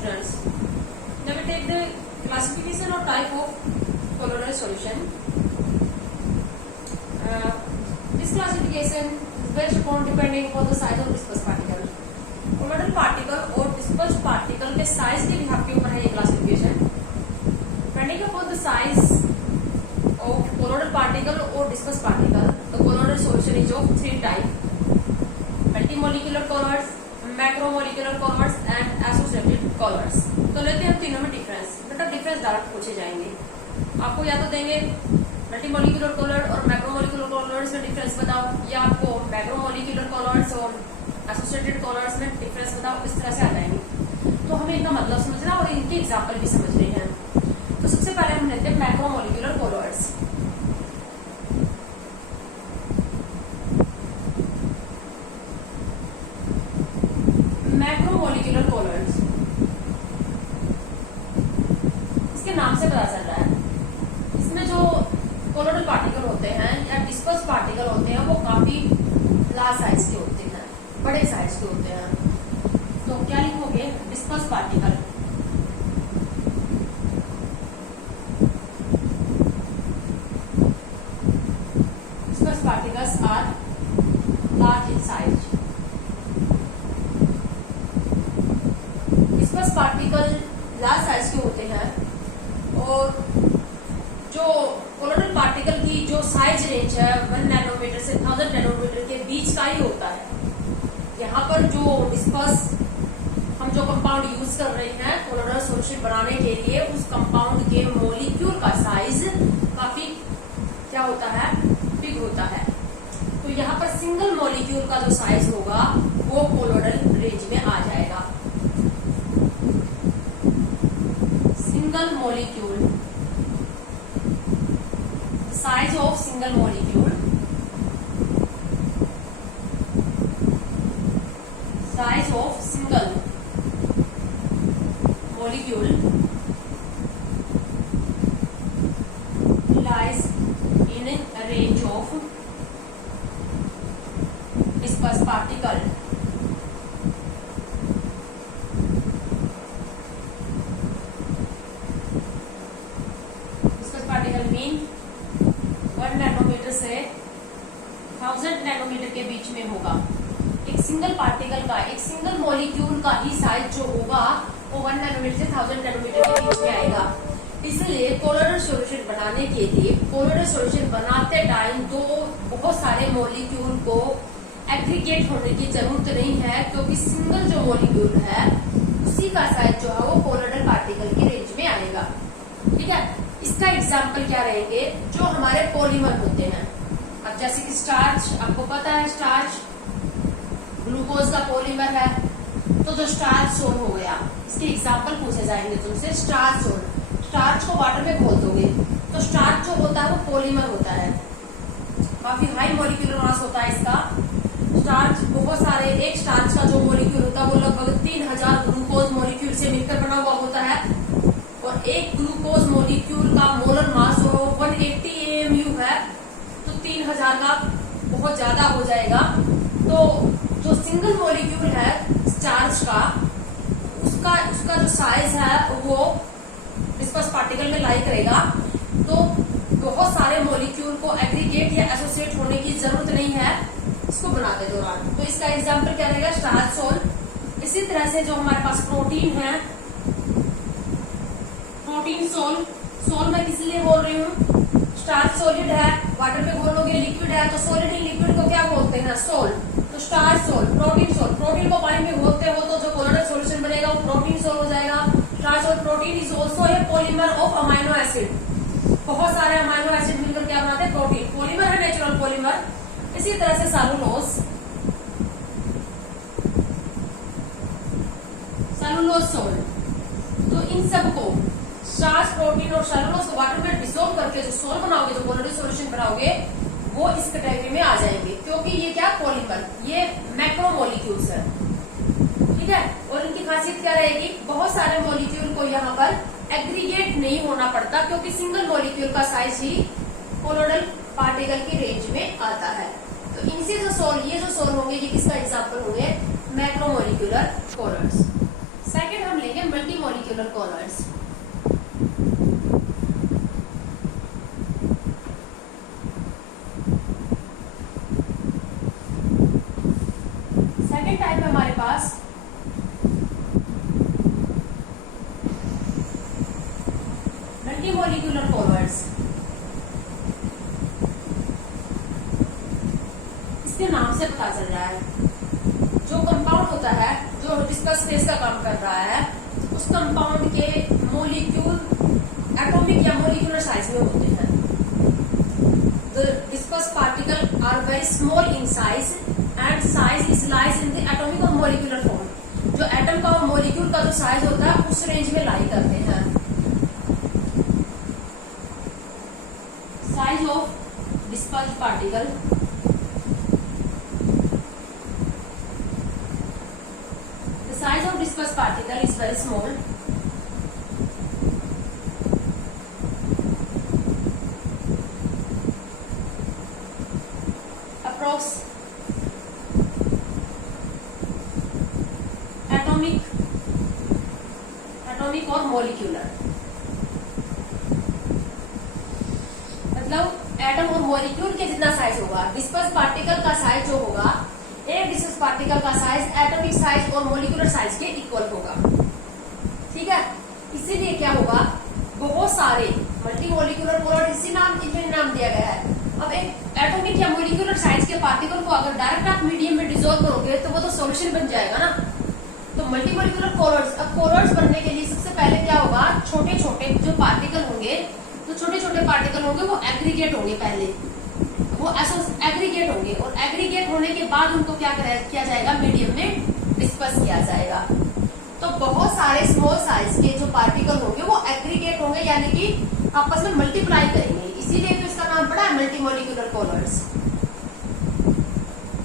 students, now we take the classification or type of colloidal solution. This classification is based upon depending upon the size of dispersed particle. Colloidal particle और dispersed particle के size के लिहाज के ऊपर है ये classification. Depending upon the size of colloidal particle or dispersed particle, the colloidal solution is of three types: multimolecular colloids, macromolecular colloids and associated colloids. तो लेते हैं हम तीनों में डिफरेंस. बेटा डिफरेंस डायरेक्ट पूछे जाएंगे. आपको या तो देंगे मल्टीमोलिकुलर कॉलर और मैक्रोमोलिकुलर कॉलर्स में डिफरेंस बताओ, या आपको मैक्रोमोलिकुलर कॉलर्स और एसोसिएटेड कॉलर्स में डिफरेंस बताओ. इस तरह से आ जाएंगे. तो हमें इनका मतलब समझना और इनके एग्जाम्पल भी समझने हैं. तो सबसे पहले हम लेते हैं मैक्रोमोलिकुलर कॉलर्स. मैक्रोमोलिकुलर कॉलर्स, इसके नाम से पता चल रहा है इसमें जो कोलोइडल पार्टिकल होते हैं या डिस्पर्स पार्टिकल होते हैं वो काफी लार्ज साइज के होते हैं, बड़े साइज के होते हैं. तो क्या लिखोगे? Disperse particle. Disperse particles are large in size. Disperse particle large size के होते हैं और जो कोलोइडल पार्टिकल की जो साइज रेंज है 1 नैनोमीटर से 1000 नैनोमीटर के बीच का ही होता है. यहाँ पर जो डिस्पर्स हम जो कंपाउंड यूज कर रहे हैं कोलोइडल सॉल्यूशन बनाने के लिए, उस कंपाउंड के मॉलिक्यूल का साइज काफी क्या होता है? बिग होता है. तो यहाँ पर सिंगल मॉलिक्यूल का जो साइज होगा वो कोलोइडल रेंज में आ जाएगा. Single molecule, size of single molecule, size of single molecule lies in a range of dispersed particle. Mean 1 nanometer से 1000 नैनोमीटर के बीच में होगा. एक सिंगल पार्टिकल का, एक सिंगल मॉलिक्यूल का ही साइज जो होगा वो 1 नैनोमीटर से 1000 नैनोमीटर के बीच में आएगा. इसलिए कोलोइडल सॉल्यूशन बनाने के लिए, कोलोइडल सॉल्यूशन बनाते टाइम दो बहुत सारे मॉलिक्यूल को एग्रीगेट होने की जरूरत नहीं है, क्योंकि सिंगल जो मॉलिक्यूल है उसी का साइज जो है वो कोलोइडल पार्टिकल की रेंज में आएगा. ठीक है. इसका एग्जाम्पल क्या रहेंगे? जो हमारे पॉलीमर होते हैं. अब जैसे कि स्टार्च, आपको पता है स्टार्च ग्लूकोज का पॉलीमर है, तो जो स्टार्च सोल हो गया, इसके एग्जाम्पल पूछे जाएंगे तुमसे. स्टार्च सोल, स्टार्च को वाटर में घोल दोगे तो स्टार्च जो होता है वो पॉलीमर होता है, काफी हाई मॉलिक्यूलर मास होता है इसका. स्टार्च बहुत सारे, एक स्टार्च का जो मॉलिक्यूल होता है वो लगभग 3000 ग्लूकोज मॉलिक्यूल से मिलकर बना हुआ होता है. और एक ग्लूकोज मॉलिक्यूल का मोलर मास जो 180 AMU है, तो 3000 का बहुत ज्यादा हो जाएगा. तो जो सिंगल मॉलिक्यूल है स्टार्च का, उसका जो साइज है वो डिस्पर्स पार्टिकल में लाई करेगा. तो बहुत सारे मॉलिक्यूल को एग्रीगेट या एसोसिएट होने की जरूरत नहीं है इसको बनाते दौरान. तो इसका एग्जाम्पल क्या रहेगा? Starch sol. इसी तरह से जो हमारे पास प्रोटीन है, प्रोटीन सोल. सोल मैं किस लिए बोल रही हूँ? स्टार्च सॉलिड है, वाटर में घोलोगे लिक्विड है, तो सॉलिड इन लिक्विड को क्या बोलते हैं? सोल. तो starch sol, protein sol. Protein को पानी में घोलते हो तो जो कोलोइडल सॉल्यूशन बनेगा वो प्रोटीन सोल हो जाएगा. Starch sol. Protein is also a polymer of amino acid. बहुत सारे अमाइनो एसिड मिलकर क्या बनाते हैं? प्रोटीन. पॉलीमर है, नेचुरल पॉलीमर. इसी तरह से सेलुलोज, सेलुलोज सोल. तो इन सबको स्टार्च, प्रोटीन और सेलुलोज को वाटर में डिसोल्व करके जो सोल बनाओगे, जो कोलोइडल सॉल्यूशन बनाओगे, वो इस कैटेगरी में आ जाएंगे, क्योंकि ये क्या? पॉलीमर, ये मैक्रोमोलिक्यूल्स है. ठीक है. और इनकी खासियत क्या रहेगी? बहुत सारे मॉलिक्यूल को यहाँ पर एग्रीगेट नहीं होना पड़ता, क्योंकि सिंगल मॉलिक्यूल का साइज ही कोलोइडल पार्टिकल की रेंज में आता है. तो इनसे जो सोल, ये जो सोल होंगे, ये किसका एग्जाम्पल होंगे? Macromolecular callers. सेकेंड हम लेंगे multi molecular colloids. Second type है हमारे पास मल्टीमोलिक्यूलर colloids. इसके नाम से पता चल रहा है जो कंपाउंड होता है जो डिस्कस फेज का काम कर रहा है उस कंपाउंड के मोलिक्यूल एटॉमिक या मोलिकुलर साइज में होते हैं. The dispersed particle are very small in size and size is lies in the atomic or molecular form. जो एटम का और मोलिक्यूल का जो साइज होता है उस रेंज में लाई करते हैं. Size of dispersed particle. The size of dispersed particle is very small. Approx atomic और molecular. मतलब एटम और मॉलिक्यूल के जितना साइज होगा डिस्पर्स पार्टिकल का साइज जो होगा एक डिस्पर्स पार्टिकल का साइज एटॉमिक साइज और मॉलिक्यूलर साइज के इक्वल होगा. ठीक है, इसीलिए क्या होगा बहुत सारे मल्टीमोलिक्यूलर colloid इसी नाम दिया गया है. अब एक एटॉमिक या मॉलिक्यूलर साइज के पार्टिकल को अगर डायरेक्ट आप मीडियम में डिसॉल्व करोगे तो वो तो सॉल्यूशन बन जाएगा ना. तो मल्टीमोलिक्यूलर colloids, अब colloids बनने के लिए सबसे पहले क्या होगा छोटे छोटे जो पार्टिकल होंगे तो छोटे छोटे पार्टिकल होंगे वो एग्रीगेट होंगे. पहले वो एग्रीगेट होंगे और एग्रीगेट होने के बाद उनको क्या किया जाएगा मीडियम में डिस्पर्स किया जाएगा. तो बहुत सारे स्मॉल साइज के जो पार्टिकल होंगे वो एग्रीगेट होंगे यानी कि आपस में मल्टीप्लाई करेंगे. इसीलिए तो इसका नाम पड़ा है मल्टीमोलिक्यूलर colloids.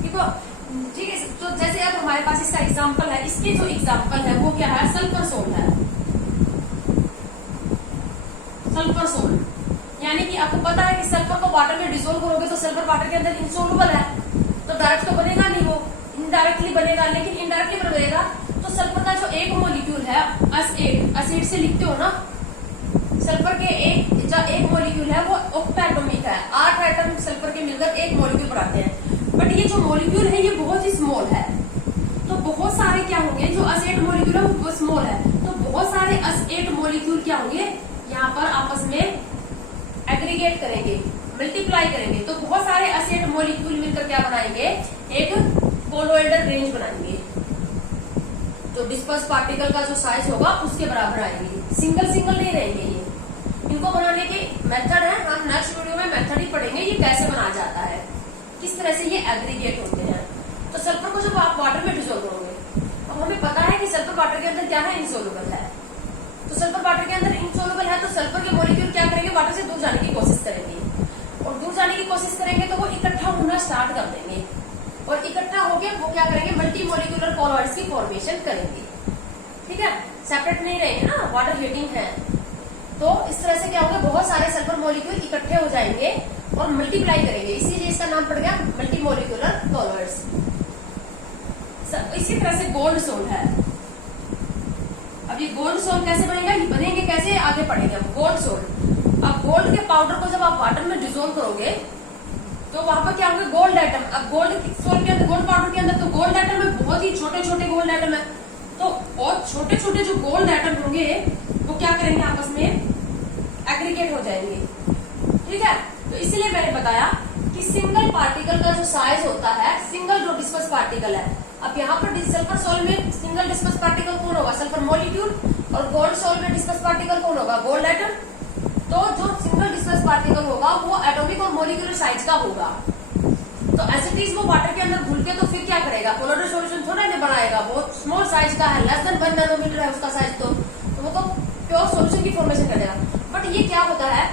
ठीक है. तो जैसे अब हमारे पास इसका एग्जांपल है, इसके जो एग्जांपल है वो क्या है सल्फर सोल है. सल्फर सोल यानी कि आपको पता है कि सल्फर को वाटर में डिसॉल्व करोगे तो सल्फर वाटर के अंदर इंसॉल्युबल है तो डायरेक्ट तो बनेगा नहीं, वो इनडायरेक्टली बनेगा. लेकिन इनडायरेक्टली बनेगा तो सल्फर का जो एक मोलिक्यूल है एसिड से लिखते हो ना, सल्फर के एक मोलिक्यूल है वो ऑक्टेटोमिक है. 8 एटम सल्फर के मिलकर एक मोलिक्यूल बनाते हैं. बट ये जो मोलिक्यूल है ये बहुत ही स्मॉल है. तो बहुत सारे क्या होंगे जो एसिड मोलिक्यूल है वो स्मॉल है तो बहुत सारे एसिड मोलिक्यूल क्या होंगे यहाँ पर आपस में एग्रीगेट करेंगे मल्टीप्लाई करेंगे. तो बहुत सारे एसिड मोलिक्यूल मिलकर क्या बनाएंगे एक कोलोइडल रेंज बनाएंगे. तो डिस्पर्स पार्टिकल का जो साइज होगा उसके बराबर आएंगे. सिंगल नहीं रहेंगे ये. इनको बनाने के मेथड है, हम नेक्स्ट वीडियो में मेथड ही पढ़ेंगे ये कैसे बनाया जाता है, किस तरह से ये एग्रीगेट होते हैं. तो सल्फर को जब आप वाटर में डिसॉल्व करोगे, अब हमें पता है कि सल्फर वाटर के अंदर क्या है इंसॉल्युबल है. तो सल्फर वाटर के अंदर इंसॉल्युबल है तो सल्फर के मॉलिक्यूल क्या करेंगे वाटर से दूर जाने की कोशिश करेंगे और दूर जाने की कोशिश करेंगे तो वो इकट्ठा होना स्टार्ट कर देंगे और इकट्ठा होकर वो क्या करेंगे मल्टीमोलिक्यूलर colloids की फॉर्मेशन करेंगे. ठीक है, सेपरेट नहीं रहेंगे ना, वाटर हीटिंग है. तो इस तरह से क्या होगा बहुत सारे सल्फर मॉलिक्यूल इकट्ठे हो जाएंगे और मल्टीप्लाई करेंगे. इसीलिए इसका नाम पड़ गया मल्टीमोलिक्यूलर colloids. इसी तरह से गोल्ड सोल है. अब ये गोल्ड सोल कैसे बनेगा, ये बनेंगे कैसे आगे पढ़ेंगे. अब गोल्ड सोल, अब गोल्ड के पाउडर को जब आप वाटर में डिसॉल्व करोगे तो वहां पर क्या होंगे गोल्ड एटम. अब गोल्ड सोल के अंदर गोल्ड पाउडर के अंदर तो गोल्ड एटम में बहुत ही छोटे छोटे गोल्ड एटम है. तो और छोटे छोटे जो गोल्ड एटम होंगे वो क्या करेंगे आपस में एग्रीगेट हो जाएंगे. ठीक है, तो इसीलिए मैंने बताया कि सिंगल पार्टिकल का जो साइज होता है सिंगल जो डिस्पर्स पार्टिकल है. अब यहाँ पर सल्फर सोल में सिंगल डिस्पर्स पार्टिकल कौन होगा सल्फर मॉलिक्यूल और गोल्ड सोल में डिस्पर्स पार्टिकल कौन होगा गोल्ड एटम. तो जो सिंगल डिस्पर्स पार्टिकल होगा वो एटॉमिक और मॉलिक्यूलर साइज का होगा. तो एज इट इज वो वाटर के अंदर घुल के तो फिर क्या करेगा कोलोइडल सॉल्यूशन थोड़ा नहीं बनाएगा, बहुत स्मॉल साइज का है, लेस देन 1 नैनोमीटर है उसका साइज. तो वो तो प्योर सॉल्यूशन की फॉर्मेशन कर देगा. बट ये क्या होता है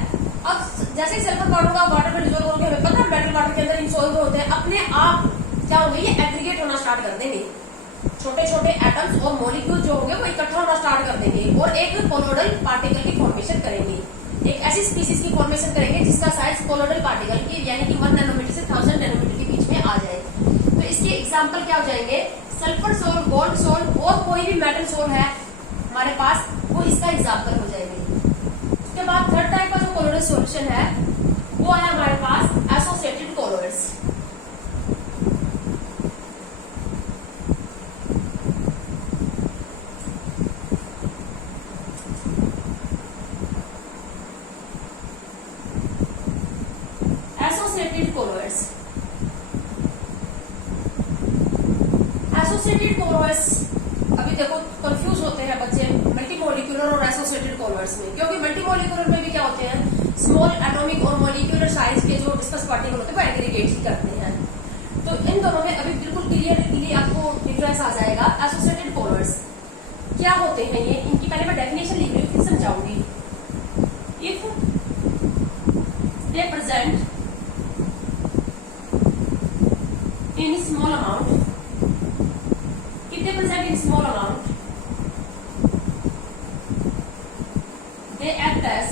अब जैसे सल्फर पाउडर का वाटर में डिसॉल्व होंगे हमें पता है मेटल वाटर के अंदर इंसॉल्व होते हैं अपने आप क्या होंगे ये एग्रीगेट होना स्टार्ट कर देंगे. छोटे छोटे एटम्स और मॉलिक्यूल जो होंगे वो इकट्ठा होना स्टार्ट कर देंगे और एक कोलोइडल पार्टिकल की फॉर्मेशन करेंगे. एक ऐसी स्पीसीज की फॉर्मेशन करेंगे जिसका साइज कोलोइडल पार्टिकल की यानी कि 1 नैनोमीटर से 1000 नैनोमीटर के बीच में आ जाए. तो इसके एग्जाम्पल क्या हो जाएंगे सल्फर सोल, गोल्ड सोल और कोई भी मेटल सोल है हमारे पास वो वो इसका एग्जाम्पल हो जाएंगे। उसके बाद थर्ड टाइप का जो कोलोइडल सॉल्यूशन है वो है हमारे पास associated colloids. Associated colloids, associated colloids अभी देखो कंफ्यूज होते हैं बच्चे मल्टीमोलिक्यूलर और एसोसिएटेड कोलोइड्स में, क्योंकि मल्टीमोलिक्यूलर में भी क्या होते हैं स्मॉल एटॉमिक और मॉलिक्यूलर साइज के जो डिस्कस पार्टिकल होते हैं वो एग्रीगेट ही करते हैं। तो इन दोनों में अभी बिल्कुल क्लियरली आपको डिफरेंस आ जाएगा। एसोसिएटेड कोलोइड्स क्या होते हैं ये, इनकी पहले मैं डेफिनेशन लिख रही हूँ फिर समझाऊंगी। If they present in small amount, if they present in small amount, they act as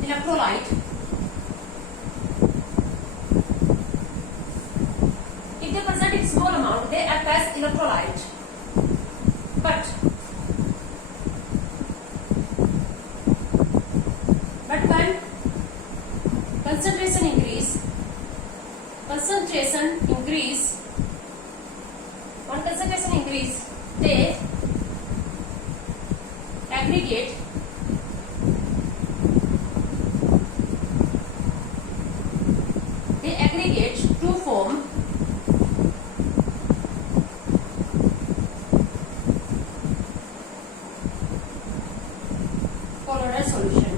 electrolyte. If they present in small amount, they act as electrolyte. But when concentration increase, when concentration increase, they aggregate to form colloidal solution.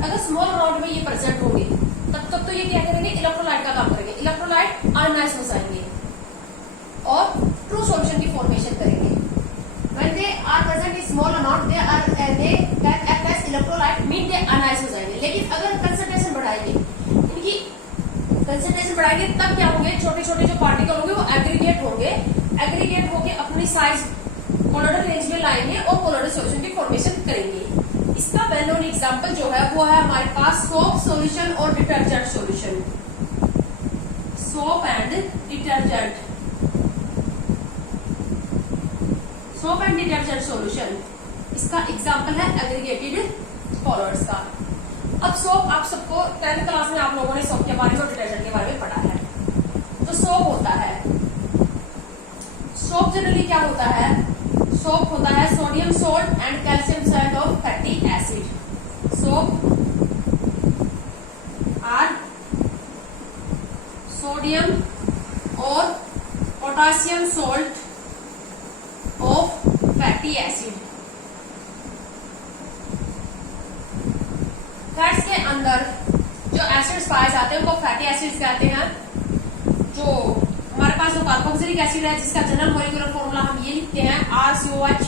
अगर small amount में ये present होंगे तब तो ये क्या करेंगे, electrolyte का काम करेंगे। इलेक्ट्रोलाइट आयनाइज हो जाएंगे और ट्रू सॉल्यूशन की फॉर्मेशन करेंगे। When they are present in small amount they can act as electrolyte, mean they ionize हो जाएंगे। लेकिन अगर कंसंट्रेशन बढ़ाएंगे, इनकी कंसंट्रेशन बढ़ाएंगे तब क्या होंगे, छोटे छोटे जो पार्टिकल होंगे वो एग्रीगेट होंगे, एग्रीगेट होके अपनी साइज कोलोइडल रेंज में लाएंगे और कोलोइडल सॉल्यूशन की फॉर्मेशन करेंगे। इसका वेल नोन एग्जांपल जो है वो है हमारे पास सोप सॉल्यूशन और detergent solution. Soap and detergent, soap and detergent solution इसका एग्जांपल है एग्रीगेटेड कोलोइड्स का। अब सोप आप सबको 10th क्लास में आप लोगों ने सोप के बारे में और डिटर्जेंट के बारे में पढ़ा है। तो सोप होता है, सोप जनरली क्या होता है, सोप होता है sodium salt and calcium salt of fatty acid. Soap are sodium और potassium salt of fatty acid. Fats के अंदर जो एसिड्स पाए जाते हैं उनको फैटी एसिड्स कहते हैं। जो हमारे पास जो कार्बोक्सिलिक एसिड है जिसका जनरल मॉलिक्यूलर फॉर्मूला हम ये लिखते हैं RCOH।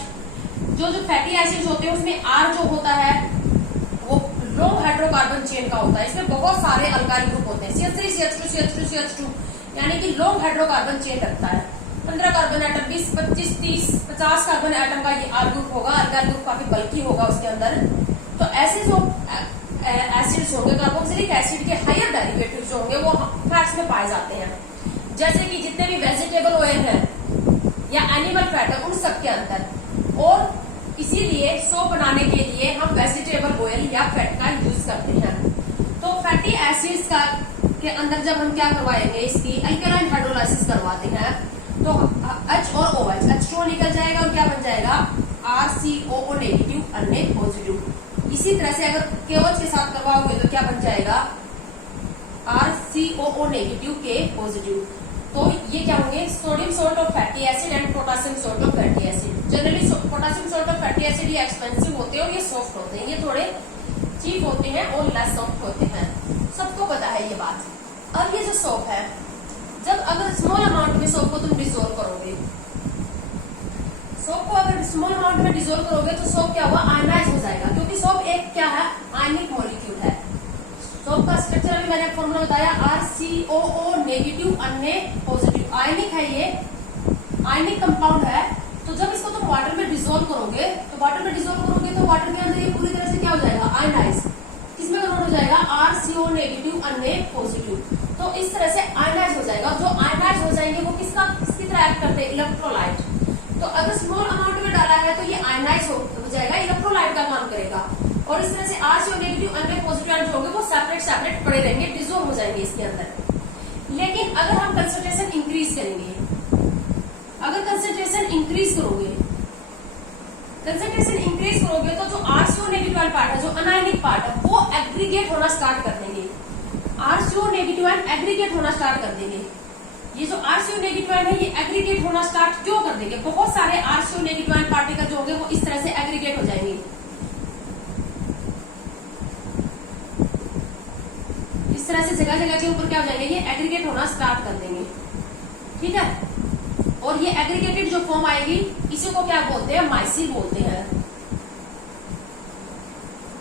जो फैटी एसिड्स होते हैं उसमें R जो होता है वो लॉन्ग हाइड्रोकार्बन चेन का होता है। इसमें बहुत सारे अल्काइल ग्रुप होते हैं, CH3 CH2 CH2 CH2, यानी कि लॉन्ग हाइड्रोकार्बन चेन रखता है। 15 कार्बन एटम, 20 25 30 50 कार्बन एटम का ये R ग्रुप होगा। अल्काइल ग्रुप काफी बल्की होगा उसके अंदर। तो ऐसे जो एसिड्स होंगे, कार्बोक्सिलिक एसिड के हायर डेरिवेटिव्स जो होंगे वो फैट्स में पाए जाते हैं। जैसे कि जितने भी वेजिटेबल ऑयल है या एनिमल फैट है उन सब के अंदर। और इसीलिए सोप बनाने के लिए हम वेजिटेबल ऑयल या फैट का यूज करते हैं। तो फैटी एसिड्स का के अंदर जब हम क्या करवाएंगे, इसकी अल्कलाइन हाइड्रोलाइसिस करवाते हैं तो H और OH, H2O निकल जाएगा और क्या बन जाएगा RCOO नेगेटिव अन्य पॉजिटिव। इसी तरह से अगर KOH के साथ करवाओगे तो क्या बन जाएगा RCOO नेगेटिव K पॉजिटिव। तो ये क्या होंगे, sodium salt of fatty acid and potassium salt of fatty acid. Generally potassium salt of fatty acid ये एक्सपेंसिव होते हैं और ये सॉफ्ट होते हैं, ये थोड़े चीप होते हैं और लेस सॉफ्ट होते हैं, सबको पता है ये बात। अब ये जो सोप है, जब अगर स्मॉल अमाउंट में सोप को तुम डिसोल्व करोगे, सोप को अगर स्मॉल अमाउंट में डिसोल्व करोगे तो सोप क्या हुआ, आयनाइज हो जाएगा। क्योंकि सोप एक क्या है, आयनिक मॉलिक्यूल है। सोप का स्ट्रक्चर अभी मैंने फॉर्मूला बताया RCOO नेगेटिव अन्य पॉजिटिव। आयनिक है, ये आयनिक कंपाउंड है। तो जब इसको तुम वाटर में डिसोल्व करोगे तो वाटर में डिसोल्व करोगे तो वाटर के अंदर ये पूरी तरह से क्या हो जाएगा, आयनाइज। किसमें कन्वर्ट हो जाएगा, RCO नेगेटिव अन्य पॉजिटिव। तो इस तरह से आयनाइज हो जाएगा। जो आयनाइज हो जाएंगे वो किसकी तरह एक्ट करते हैं, इलेक्ट्रोलाइट। इलेक्ट्रोलाइट का काम करेगा। और इस तरह से RCO नेगेटिव अन्य पॉजिटिव आयन जो होंगे वो सेपरेट सेपरेट पड़े रहेंगे, डिसॉल्व हो जाएंगे इसके अंदर। लेकिन अगर हम कंसंट्रेशन इंक्रीज करेंगे, अगर कंसंट्रेशन इंक्रीज करोगे तो जो RCO नेगेटिव वाला पार्ट है, जो अनायनिक पार्ट है, वो एग्रीगेट होना स्टार्ट कर देंगे। RCO नेगेटिव आयन एग्रीगेट होना स्टार्ट कर देंगे। ये जो RCO नेगेटिव आयन है ये एग्रीगेट होना स्टार्ट क्यों कर देंगे? बहुत सारे RCO नेगेटिव आयन पार्टिकल जो होंगे वो इस तरह से एग्रीगेट हो जाएंगे। इस तरह से जगह जगह के ऊपर क्या हो जाएंगे, ये एग्रीगेट होना स्टार्ट कर देंगे। ठीक है, और ये एग्रीगेटेड जो फॉर्म आएगी इसी को क्या बोलते हैं? माइसिल बोलते हैं।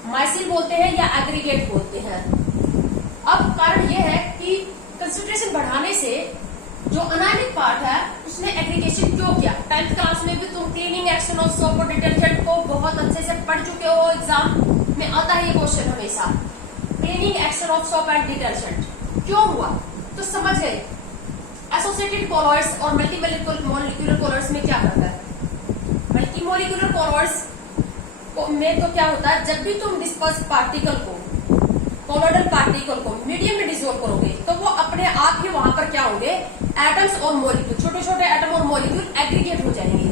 माइसिल बोलते हैं या एग्रीगेट बोलते हैं। अब कारण ये है कि कंसंट्रेशन बढ़ाने से जो अनायनिक पार्ट है उसने एग्रीगेशन क्यों किया? 10th क्लास में भी तुम क्लीनिंग एक्शन ऑफ सोप और डिटर्जेंट को बहुत अच्छे से पढ़ चुके हो, एग्जाम में आता है ये क्वेश्चन हमेशा। Cleaning action of soap and detergent क्यों हुआ? तो समझ गए एसोसिएटेड कॉलॉइड्स और मल्टीमोलिक्यूलर कॉलॉइड्स में क्या करता है? मल्टीमोलिक्यूलर कॉलॉइड्स में तो क्या होता है, जब भी तुम डिस्पर्स पार्टिकल को, कॉलॉइडल पार्टिकल को मीडियम में डिसॉल्व करोगे तो वो अपने आप ही वहां पर क्या होंगे, एटम्स और मॉलिक्यूल, छोटे छोटे एटम और मॉलिक्यूल एग्रीगेट हो जाएंगे।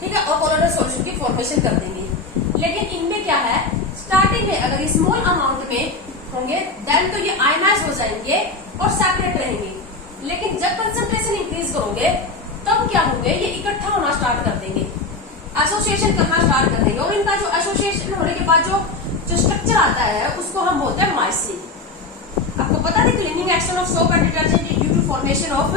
ठीक है, और कॉलॉइडल सॉल्यूशन की फॉर्मेशन कर देंगे। लेकिन इनमें क्या है, स्टार्टिंग में अगर स्मॉल अमाउंट में होंगे देन तो ये आयनाइज हो जाएंगे और सेपरेट रहेंगे। लेकिन जब कंसंट्रेशन इंक्रीज करोगे तब क्या होंगे, ये इकट्ठा होना स्टार्ट कर देंगे, एसोसिएशन करना स्टार्ट कर देंगे। और इनका जो एसोसिएशन होने के बाद जो स्ट्रक्चर आता है उसको हम बोलते हैं माइसिल। आपको पता है cleaning action of soap and detergent due to formation of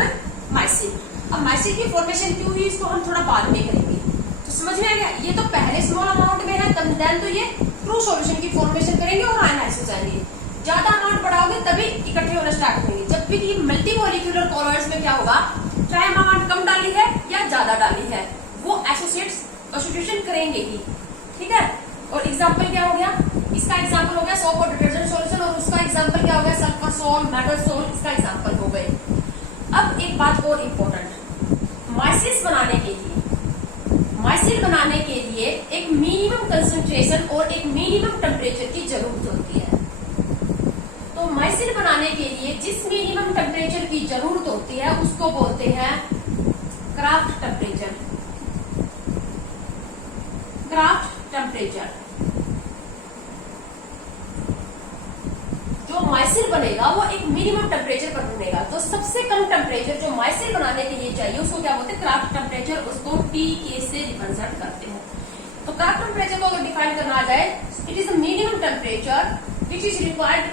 micelle. अब माइसिल की फॉर्मेशन क्यों हुई इसको हम थोड़ा बाद में करेंगे। तो समझ में आ गया, ये तो पहले स्मॉल अमाउंट में है तब देन तो ये ट्रू सॉल्यूशन की फॉर्मेशन करेंगे और आयनाइज हो जाएंगे। ज्यादा अमाउंट बढ़ाओगे तभी इकट्ठे होना स्टार्ट करेंगे। जब भी कि मल्टीमोलिक्यूलर कॉलॉइड्स में क्या होगा, चाहे अमाउंट कम डाली है या ज्यादा डाली है वो एसोसिएशन करेंगे ही। ठीक है, और एग्जांपल क्या हो गया, इसका एग्जांपल हो गया सोप और डिटर्जेंट सॉल्यूशन, और उसका एग्जांपल क्या हो गया, सल्फर सोल, मैग्नेसोल, इसका एग्जांपल हो गए। अब एक बात और इम्पोर्टेंट, माइसिल बनाने के लिए एक मिनिमम कंसंट्रेशन और एक मिनिमम टेम्परेचर की जरूरत होती है। तो माइसिल बनाने के लिए जिस मिनिमम टेम्परेचर की जरूरत होती है उसको बोलते हैं क्राफ्ट टेम्परेचर। Craft temperature. जो माइसिल बनेगा वो एक मिनिमम टेम्परेचर पर बनेगा। तो सबसे कम टेम्परेचर जो माइसिल बनाने के लिए चाहिए उसको क्या बोलते हैं, क्राफ्ट टेम्परेचर। उसको TK से रिप्रेजेंट करते हैं। तो क्राफ्ट टेम्परेचर को अगर डिफाइन करना आ जाए, it is a minimum temperature which is required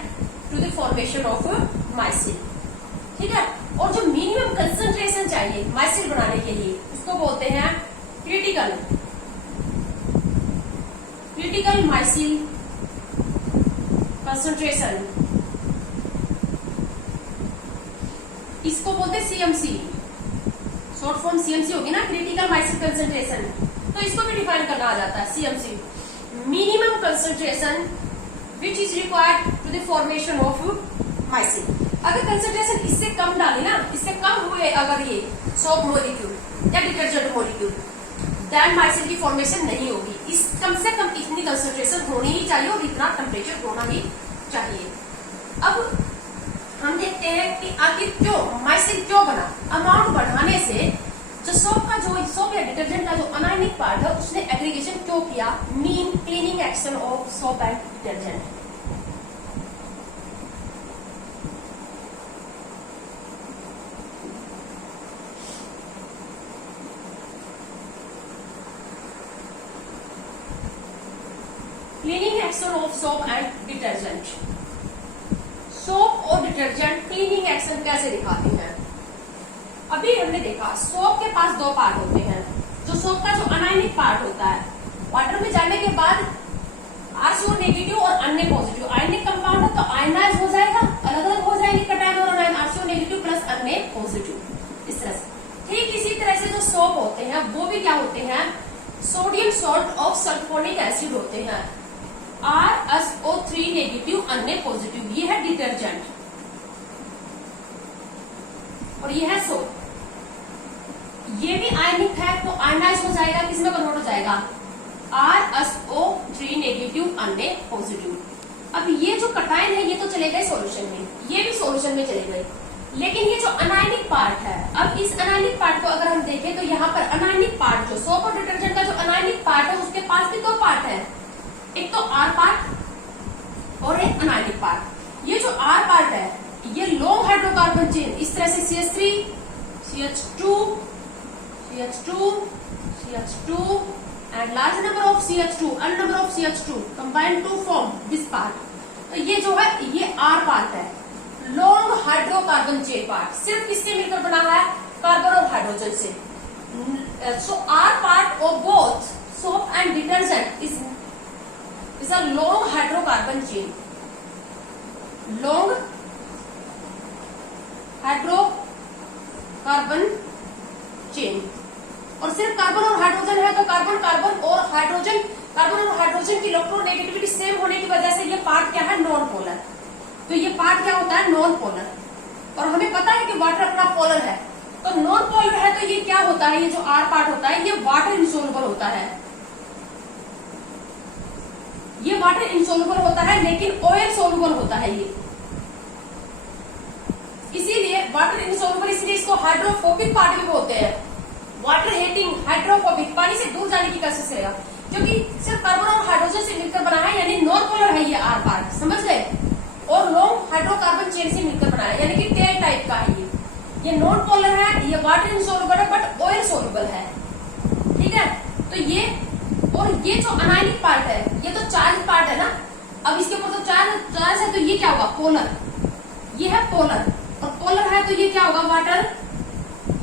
to the formation of micelle. ठीक है, और जो मिनिमम कंसंट्रेशन चाहिए माइसिल बनाने के लिए उसको बोलते हैं क्रिटिकल माइसिल कंसंट्रेशन। इसको बोलते हैं CMC, शॉर्ट फॉर्म CMC होगी ना, क्रिटिकल माइसिल कंसंट्रेशन। तो इसको भी डिफाइन करना आ जाता है CMC, minimum concentration which is required to the formation of micelle. अगर कंसंट्रेशन इससे कम डाले ना, इससे कम हुए अगर ये सोप मॉलिक्यूल या डिटर्जेंट मॉलिक्यूल, देन माइसिल की फॉर्मेशन नहीं होगी। इस कम से कम इतनी कंसंट्रेशन होनी ही चाहिए और इतना टेम्परेचर होना ही चाहिए। अब हम देखते हैं कि आखिर क्यों माइसिल क्यों बना। अमाउंट बढ़ाने से जो सोप या डिटर्जेंट का जो अनायनिक पार्ट है उसने एग्रीगेशन क्यों किया, mean cleaning action of soap and detergent. Cleaning action of soap and detergent. Soap और डिटर्जेंट क्लीनिंग एक्शन कैसे दिखाते हैं? अभी हमने देखा सोप के पास दो पार्ट होते हैं। जो सोप का जो अनायनिक पार्ट होता है, वाटर में जाने के बाद RCO नेगेटिव और अन्य पॉजिटिव आयनिक कंपाउंड है तो आयनाइज हो जाएगा, अलग अलग हो जाएंगे कटायन और अनायन, RCO नेगेटिव प्लस अन्य पॉजिटिव। इस तरह से ठीक इसी तरह से जो सोप होते हैं वो भी क्या होते हैं, sodium salt of sulphonic acid होते हैं, RSO3 नेगेटिव अन्य पॉजिटिव। ये है डिटर्जेंट और ये है सोप। ये भी आयनिक है तो आयनाइज हो जाएगा, किसमें कन्वर्ट हो जाएगा, RSO3 नेगेटिव अन्य पॉजिटिव। अब ये जो कटायन है ये तो चले गए सॉल्यूशन में, ये भी सॉल्यूशन में चले गए, लेकिन ये जो अनायनिक पार्ट है, अब इस अनायनिक पार्ट को अगर हम देखें तो यहाँ पर अनायनिक पार्ट जो सोप और डिटर्जेंट का जो अनायनिक पार्ट है उसके पास भी दो पार्ट है, एक तो R पार्ट और एक अनायनिक पार्ट। ये जो R पार्ट है ये लॉन्ग हाइड्रोकार्बन चेन इस तरह से CH3 CH2 CH2 CH2 and large number of CH2 and number of CH2 combined to form this part। तो ये जो है ये R पार्ट है, लॉन्ग हाइड्रोकार्बन चेन पार्ट। सिर्फ किससे मिलकर बना है? कार्बन और हाइड्रोजन से। सो R part of both soap and detergent is a long hydrocarbon chain, long hydrocarbon chain. और सिर्फ कार्बन और हाइड्रोजन है तो कार्बन कार्बन और हाइड्रोजन, कार्बन और हाइड्रोजन की इलेक्ट्रोनेगेटिविटी सेम होने की वजह से ये पार्ट क्या है? Non polar. तो ये पार्ट क्या होता है? Non polar. और हमें पता है कि वाटर अपना पोलर है, तो नॉन पोलर है तो ये क्या होता है? ये जो R पार्ट होता है ये वाटर इंसोल्युबल होता है, ये वाटर इंसोल्युबल होता है लेकिन ऑयल सोल्युबल होता है ये, इसीलिए वाटर इंसोल्युबल, इसलिए इसको हाइड्रोफोबिक पार्ट भी बोलते हैं। वाटर हेटिंग हाइड्रोफोबिक, पानी से दूर जाने की कोशिश करेगा, क्योंकि सिर्फ कार्बन और हाइड्रोजन से मिलकर बना है, यानी नॉन पोलर है ये R पार्ट, समझ गए? और लॉन्ग हाइड्रोकार्बन चेन से मिलकर बना है, यानी कि टेल टाइप का है ये नॉन पोलर है, ये वाटर इंसोल्युबल है बट ऑयल सोल्युबल है, ठीक है? तो ये और ये जो अनायनिक पार्ट है ये तो चार्ज पार्ट है ना, अब इसके ऊपर तो चार्ज है तो ये क्या होगा? पोलर। ये है पोलर, और पोलर है तो ये क्या होगा? वाटर,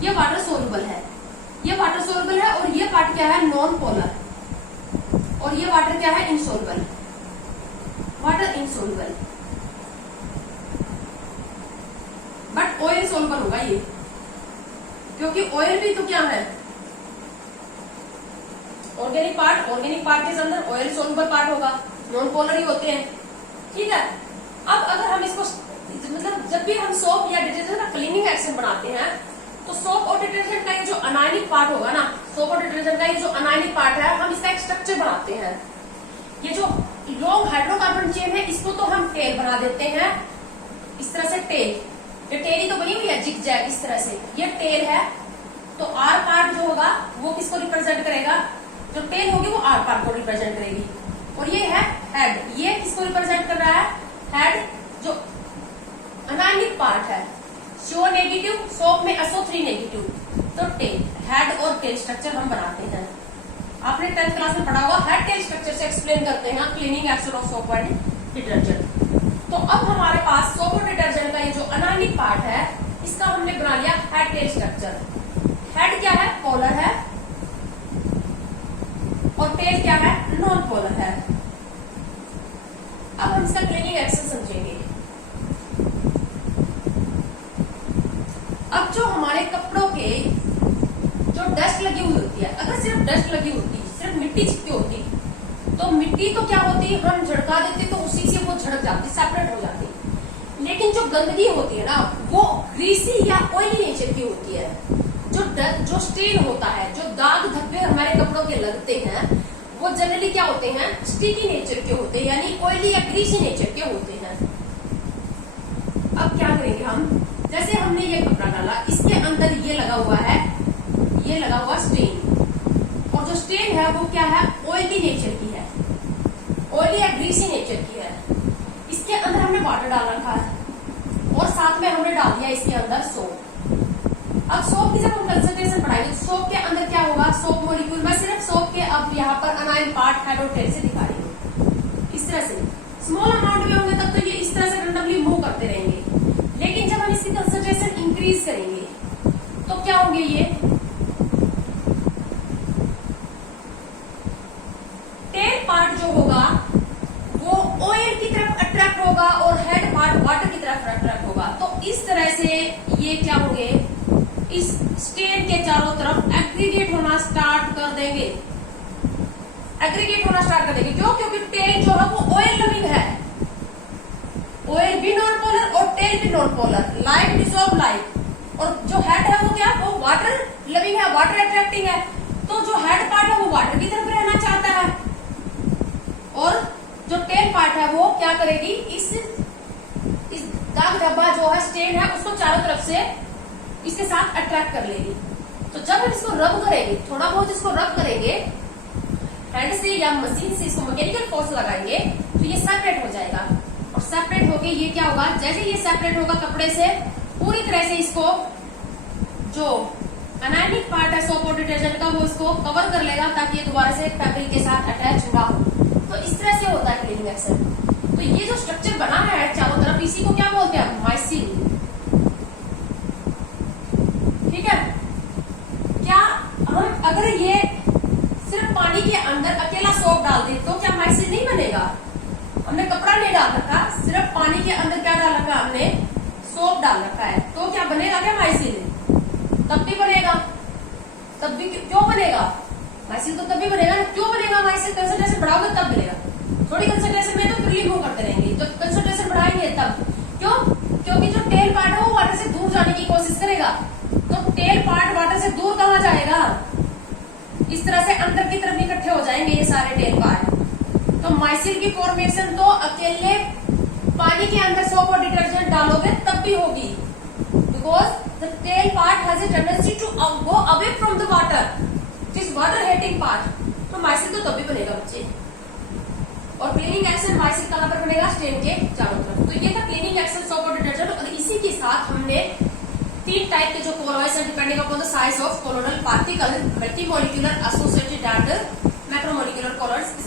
ये वाटर सोल्युबल है, ये वाटर सोल्युबल है, और ये पार्ट क्या है? नॉन पोलर, और ये वाटर क्या है? Insoluble, water insoluble, but oil soluble होगा ये, क्योंकि ऑयल भी तो क्या है? ऑर्गेनिक पार्ट, ऑर्गेनिक पार्ट के अंदर ऑयल सोल्युबल पार्ट होगा, नॉन पोलर ही होते हैं, ठीक है? अब अगर हम इसको मतलब जब भी हम सोप या डिटर्जेंट का क्लीनिंग एक्शन बनाते हैं तो सोप और डिटर्जेंट का ये जो अनायनिक पार्ट होगा ना, सोप और डिटर्जेंट का ये जो अनायनिक पार्ट है, हम इसका एक स्ट्रक्चर बनाते हैं। ये जो लॉन्ग हाइड्रोकार्बन चेन है इसको तो हम टेल बना देते हैं, इस तरह से टेल, ये टेल ही तो बनी हुई है जिग जैग, इस तरह से ये टेल है। तो R पार्ट जो होगा वो किसको रिप्रेजेंट करेगा? जो टेल होगी वो R पार्ट को रिप्रेजेंट करेगी, और ये है हेड, ये किसको रिप्रेजेंट कर रहा है? हेड, जो अनायनिक पार्ट है, CO नेगेटिव, सोप में SO3 नेगेटिव, तो टेल, हेड और टेल स्ट्रक्चर हम बनाते हैं। आपने 10th क्लास में पढ़ा हुआ, हेड टेल स्ट्रक्चर से एक्सप्लेन करते हैं cleaning action of soap and detergent. तो अब हमारे पास सोप और डिटर्जेंट का ये जो अनायनिक पार्ट है इसका हमने बना लिया हेड टेल स्ट्रक्चर। हेड क्या है? पोलर है, और टेल क्या है? नॉन पोलर है। अब हम इसका क्लीनिंग एक्शन समझेंगे। अब जो हमारे कपड़ों के जो डस्ट लगी हुई होती है, अगर सिर्फ डस्ट लगी होती, सिर्फ मिट्टी चिपकी होती, तो मिट्टी तो क्या होती, हम झड़का देते तो उसी से वो झड़क जाती, सेपरेट हो जाती। लेकिन जो गंदगी होती है ना वो ग्रीसी या ऑयली नेचर की होती है। जो स्टेन होता है, जो दाग धब्बे हमारे कपड़ों के लगते हैं, वो जनरली क्या होते हैं? स्टिकी नेचर के होते हैं, यानी ऑयली या ग्रीसी नेचर के होते हैं। अब क्या करेंगे हम? जैसे हमने ये कपड़ा डाला, इसके अंदर ये लगा हुआ है, ये लगा हुआ स्टेन, और जो स्टेन है वो क्या है? ऑयली नेचर की है, ऑयली या ग्रीसी नेचर की है। इसके अंदर हमने वाटर डाल रखा है, और साथ में हमने डाल दिया इसके अंदर सोप। अब सोप की जब हम कंसंट्रेशन बढ़ाएंगे तो सोप के अंदर क्या होगा? सोप मॉलिक्यूल, मैं सिर्फ सोप के अब यहाँ पर अनायन पार्ट हाइड्रोटेल से दिखा रही हूँ, इस तरह से। स्मॉल अमाउंट में होंगे तब तो ये इस तरह से रैंडमली मूव करते रहेंगे, लेकिन जब हम इसकी कंसंट्रेशन इंक्रीज करेंगे तो क्या होंगे? ये टेल पार्ट जो होगा वो ऑयल की तरफ अट्रैक्ट होगा और हेड पार्ट वाटर की तरफ अट्रैक्ट होगा। तो इस तरह से ये क्या होंगे? इस स्टेन के चारों तरफ एग्रीगेट होना स्टार्ट कर देंगे, एग्रीगेट होना स्टार्ट कर देंगे। क्यों? क्योंकि टेल जो है वो ऑयल लविंग है, ऑयल भी नॉन पोलर और टेल भी non polar, like dissolve like. और जो हेड है वो क्या? वो वाटर लविंग है, वाटर अट्रैक्टिंग है। तो जो हेड पार्ट है वो वाटर की तरफ रहना चाहता है, जो टेल पार्ट है वो क्या करेगी, इस दाग धब्बा जो है स्टेन है उसको चारों तरफ से इसके साथ अट्रैक्ट कर लेगी। तो जब हम इसको रब करेंगे, थोड़ा बहुत इसको रब करेंगे हैंड से या मशीन से, इसको मैकेनिकल फोर्स लगाएंगे तो ये सेपरेट हो जाएगा। और सेपरेट होके ये क्या होगा, जैसे ये सेपरेट होगा कपड़े से, पूरी तरह से इसको जो अनायनिक पार्ट है सोप और डिटर्जेंट का वो इसको कवर कर लेगा ताकि ये दोबारा से फैब्रिक के साथ अटैच ना हो। तो इस तरह से होता है क्लीनिंग एक्शन। तो ये जो स्ट्रक्चर बना है चारों तरफ, इसी को क्या बोलते हैं, माइसिल। ठीक है, क्या हम अगर ये सिर्फ पानी के अंदर अकेला सोप डाल दे तो क्या माइसिल नहीं बनेगा? हमने कपड़ा नहीं डाल रखा, सिर्फ पानी के अंदर क्या डाल रखा, हमने सोप डाल रखा है, तो क्या बनेगा क्या माइसिल? तब भी बनेगा। तब भी क्यों बनेगा माइसिल? तो तब भी बनेगा। क्यों बनेगा माइसिल? कंसंट्रेशन बढ़ाओगे तब बनेगा। थोड़ी कंसंट्रेशन में तो फ्रीली मूव करते रहेंगे, जब कंसंट्रेशन बढ़ाएंगे तब। क्यों? क्योंकि जो टेल पार्ट है वो वाटर से दूर जाने की कोशिश करेगा। तो टेल पार्ट वाटर से दूर कहाँ जाएगा? इस तरह से अंदर की तरफ इकट्ठे हो जाएंगे ये सारे टेल पार्ट। तो माइसिल की फॉर्मेशन तो अकेले पानी के अंदर सोप और डिटर्जेंट डालोगे तब भी होगी, because the tail part has a tendency to go away from the water. It is water hating part. तो माइसिल तो तभी बनेगा बच्चे। और क्लीनिंग एक्शन माइसिल कहाँ पर बनेगा? स्टेन के चारों तरफ। तो ये था क्लीनिंग एक्शन सोप और डिटर्जेंट। और इसी के साथ हमने 3 टाइप के जो कोलॉइड्स हैं depending upon the size of colloidal particle, multi molecular, associated and macromolecular colloids,